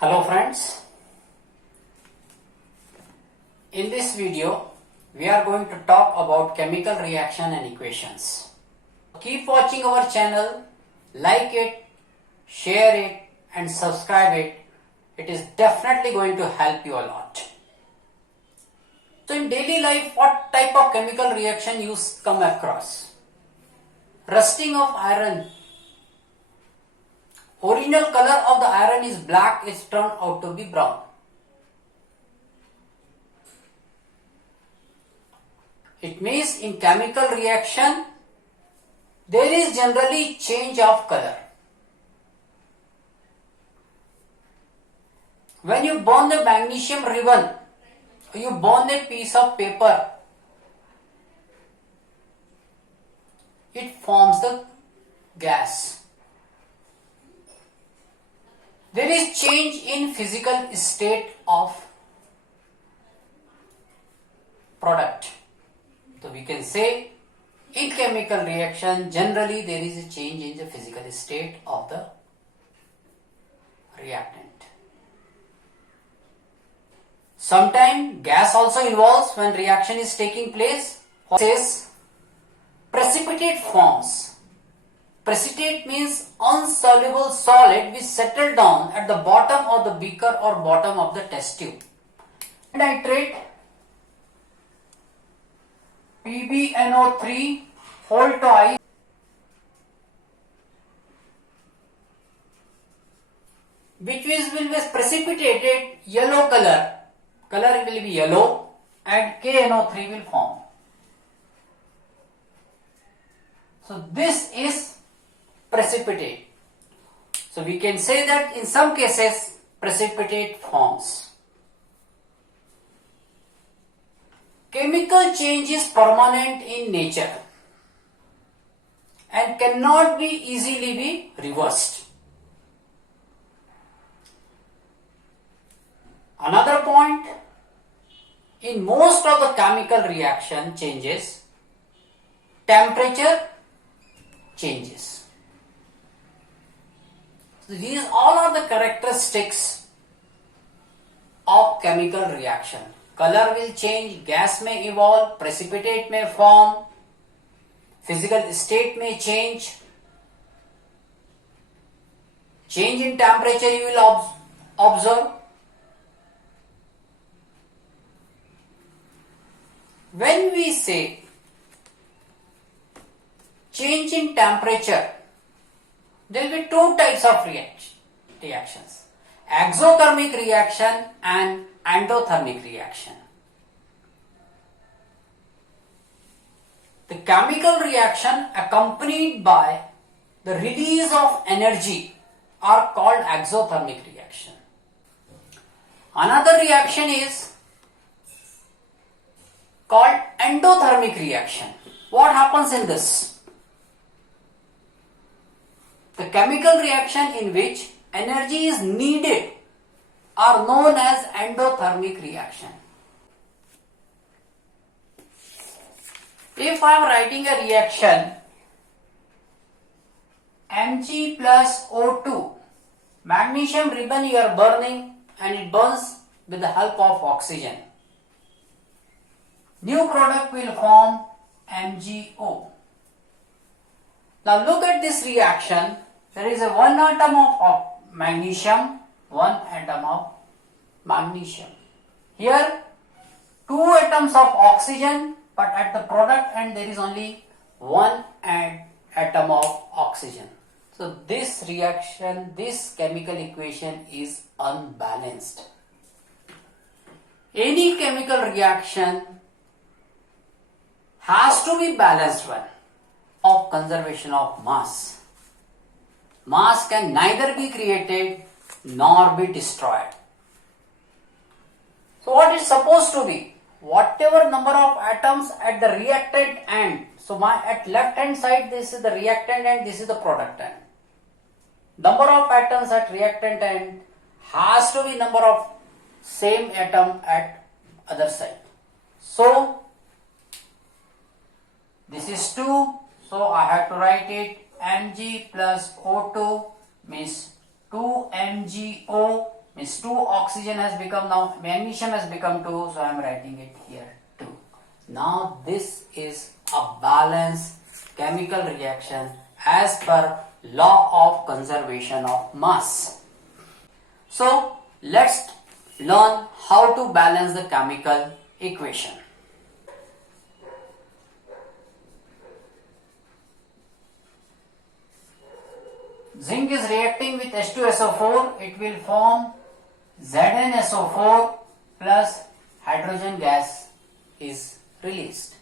Hello friends, in this video we are going to talk about chemical reaction and equations. Keep watching our channel, like it, share it and subscribe it. It is definitely going to help you a lot. So in daily life, what type of chemical reaction you come across? Rusting of iron. Original color of the iron is black, it's turned out to be brown. It means in chemical reaction, there is generally change of color. When you burn the magnesium ribbon, you burn a piece of paper, it forms the gas. There is change in physical state of product. So we can say in chemical reaction generally there is a change in the physical state of the reactant. Sometimes gas also involves when reaction is taking place. It says precipitate forms. Precipitate means insoluble solid which settle down at the bottom of the beaker or bottom of the test tube. Nitrate PbNO3 hold to ice which will be precipitated yellow color. Color will be yellow and KNO3 will form. So this is precipitate. So we can say that in some cases precipitate forms. Chemical change is permanent in nature and cannot be easily be reversed. Another point, in most of the chemical reaction changes, temperature changes. So these all are the characteristics of chemical reaction. Color will change, gas may evolve, precipitate may form, physical state may change in temperature you will observe. When we say change in temperature, there will be two types of reactions, exothermic reaction and endothermic reaction. The chemical reaction accompanied by the release of energy are called exothermic reaction. Another reaction is called endothermic reaction. What happens in this? The chemical reaction in which energy is needed are known as endothermic reaction. If I am writing a reaction Mg plus O2, magnesium ribbon you are burning and it burns with the help of oxygen. New product will form MgO. Now look at this reaction. There is a one atom of magnesium, one atom of magnesium. Here two atoms of oxygen, but at the product end there is only one atom of oxygen. So this reaction, this chemical equation is unbalanced. Any chemical reaction has to be balanced one of conservation of mass. Mass can neither be created nor be destroyed. So what is supposed to be? Whatever number of atoms at the reactant end. So at left hand side this is the reactant end, this is the product end. Number of atoms at reactant end has to be number of same atom at other side. So this is 2. So I have to write it Mg plus O2 means 2MgO Means 2 oxygen has become, now magnesium has become 2, so I am writing it here 2. Now this is a balanced chemical reaction as per law of conservation of mass. So let's learn how to balance the chemical equation. Zinc is reacting with H2SO4, it will form ZnSO4 plus hydrogen gas is released.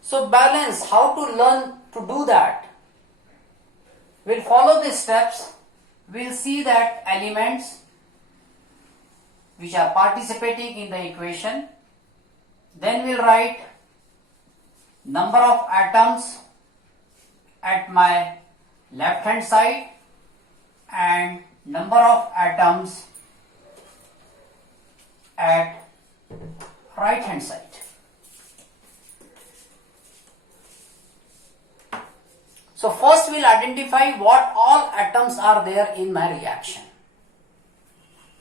So balance, how to learn to do that? We'll follow these steps. We'll see that elements which are participating in the equation. Then we'll write number of atoms at my left hand side and number of atoms at right hand side. So first we'll identify what all atoms are there in my reaction.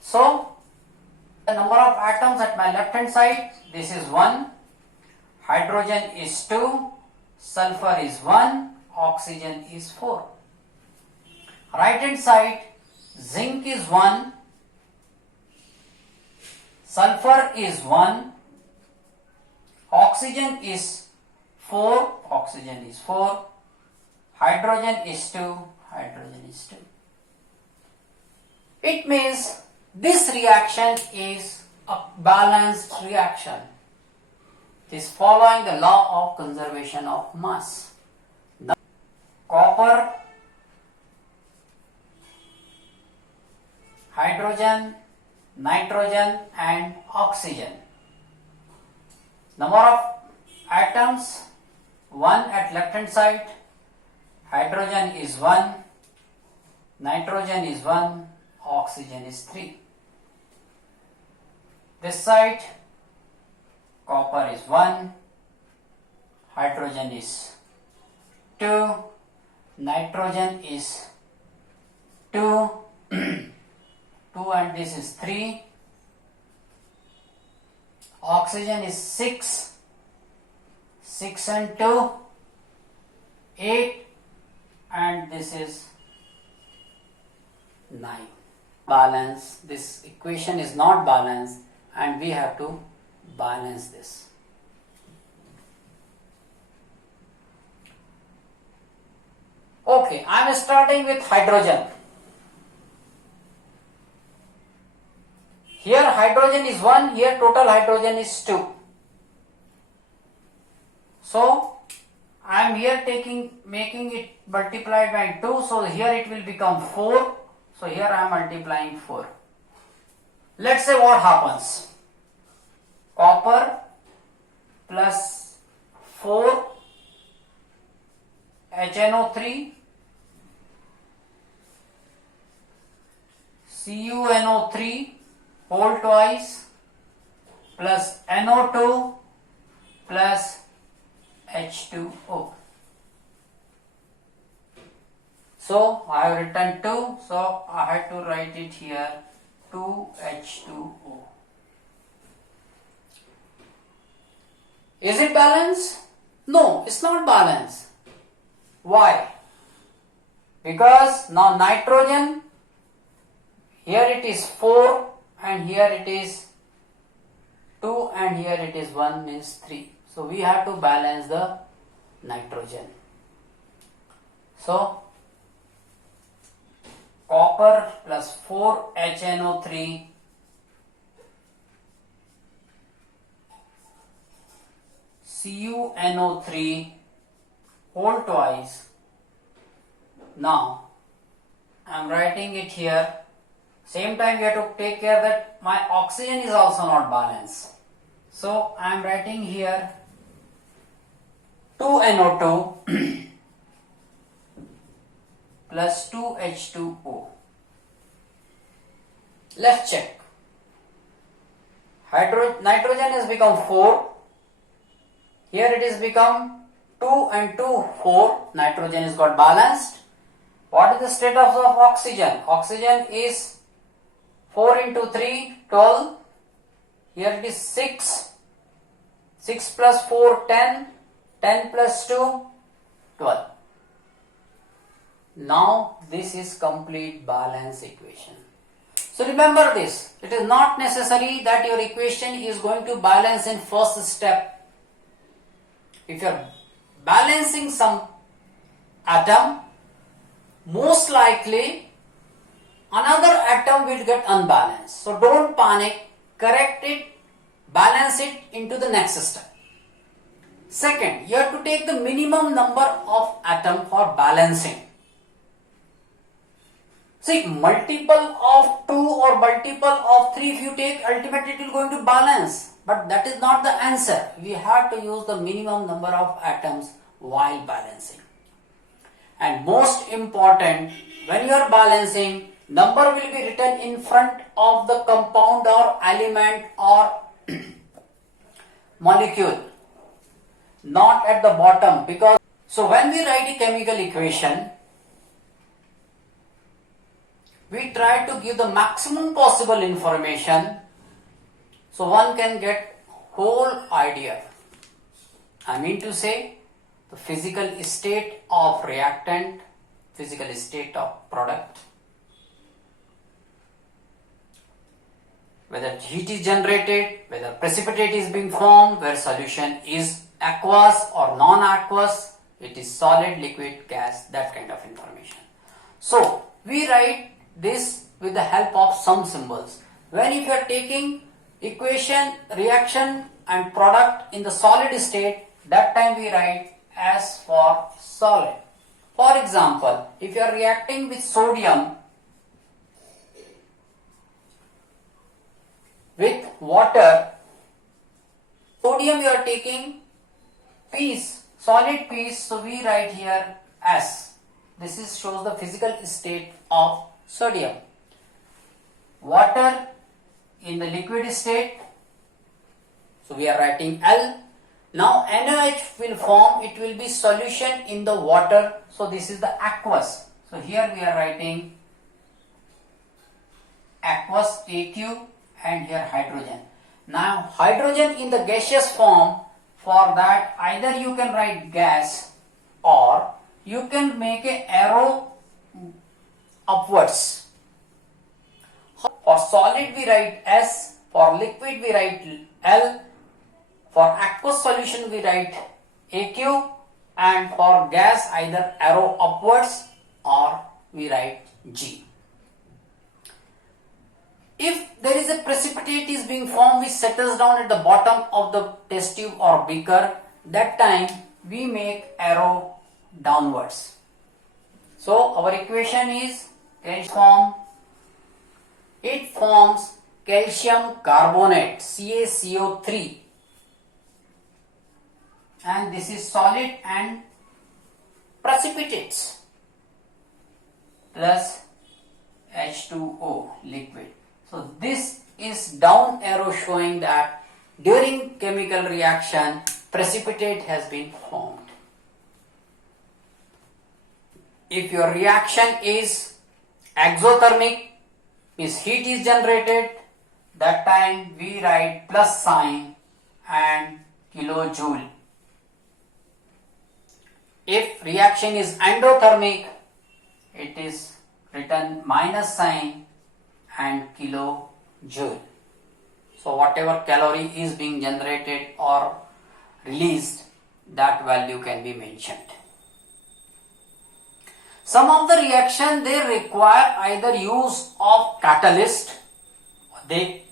So the number of atoms at my left hand side, this is 1, hydrogen is 2, sulfur is 1, oxygen is 4. Right hand side, zinc is 1, sulfur is 1, oxygen is 4, hydrogen is 2, It means this reaction is a balanced reaction. It is following the law of conservation of mass. Now, copper, hydrogen, nitrogen and oxygen. Number of atoms, 1 at left hand side, hydrogen is 1, nitrogen is 1, oxygen is 3. This side, copper is 1, hydrogen is 2, nitrogen is 2, 2 and this is 3, oxygen is 6, 6 and 2, 8 and this is 9. Balance, this equation is not balanced and we have to balance this. Okay, I am starting with hydrogen. Here hydrogen is 1, here total hydrogen is 2. So I am here making it multiplied by 2, so here it will become 4. So here I am multiplying 4. Let's say what happens. Copper plus 4 HNO3 CuNO3 whole twice plus NO2 plus H2O. So I have written 2, so I had to write it here 2H2O. Is it balanced? No, it's not balanced. Why? Because now nitrogen, here it is 4 and here it is 2 and here it is 1 means 3. So we have to balance the nitrogen. So copper plus 4 HNO3 CuNO3 whole twice. Now I am writing it here. Same time we have to take care that my oxygen is also not balanced. So I am writing here 2NO2 plus 2H2O. Let's check. Nitrogen has become 4. Here it is become 2 and 2, 4. Nitrogen is got balanced. What is the status of oxygen? Oxygen is 4 into 3, 12. Here it is 6. 6 plus 4, 10. 10 plus 2, 12. Now this is complete balance equation. So remember this, it is not necessary that your equation is going to balance in first step. If you are balancing some atom, most likely another atom will get unbalanced. So don't panic, correct it, balance it into the next step. Second, you have to take the minimum number of atom for balancing. See, multiple of 2 or multiple of 3 if you take, ultimately it will going to balance. But that is not the answer. We have to use the minimum number of atoms while balancing. And most important, when you are balancing, number will be written in front of the compound or element or molecule, not at the bottom. Because so when we write a chemical equation, we try to give the maximum possible information so one can get whole idea. I mean to say, the physical state of reactant, physical state of product, whether heat is generated, whether precipitate is being formed, where solution is aqueous or non-aqueous, it is solid, liquid, gas, that kind of information. So we write this with the help of some symbols. When if you are taking equation, reaction and product in the solid state, that time we write S for solid. For example, if you are reacting with sodium with water, sodium you are taking piece, solid piece, so we write here S. This is shows the physical state of sodium. Water in the liquid state, so we are writing L. Now NaOH will form, it will be solution in the water, so this is the aqueous. So here we are writing aqueous AQ and here hydrogen. Now hydrogen in the gaseous form, for that either you can write gas or you can make a arrow upwards. For solid we write S, for liquid we write L, for aqueous solution we write AQ, and for gas either arrow upwards or we write G. If there is a precipitate is being formed which settles down at the bottom of the test tube or beaker, that time we make arrow downwards. So our equation is calcium, it forms calcium carbonate CaCO3, and this is solid and precipitates plus H2O liquid. So this is down arrow showing that during chemical reaction precipitate has been formed. If your reaction is exothermic, means heat is generated, that time we write plus sign and kilojoule. If reaction is endothermic, it is written minus sign and kilojoule. So whatever calorie is being generated or released, that value can be mentioned. Some of the reaction they require either use of catalyst, they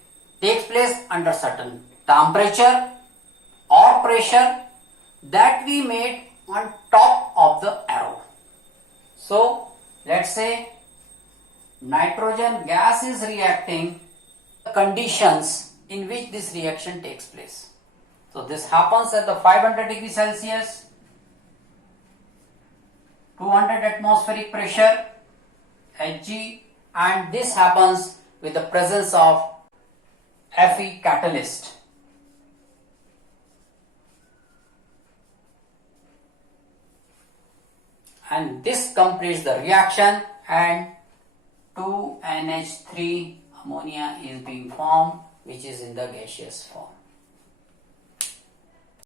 takes place under certain temperature or pressure that we made on top of the arrow. So let's say nitrogen gas is reacting, the conditions in which this reaction takes place. So this happens at the 500 degrees Celsius, 200 atmospheric pressure, Hg, and this happens with the presence of Fe catalyst. And this completes the reaction and 2NH3 ammonia is being formed, which is in the gaseous form.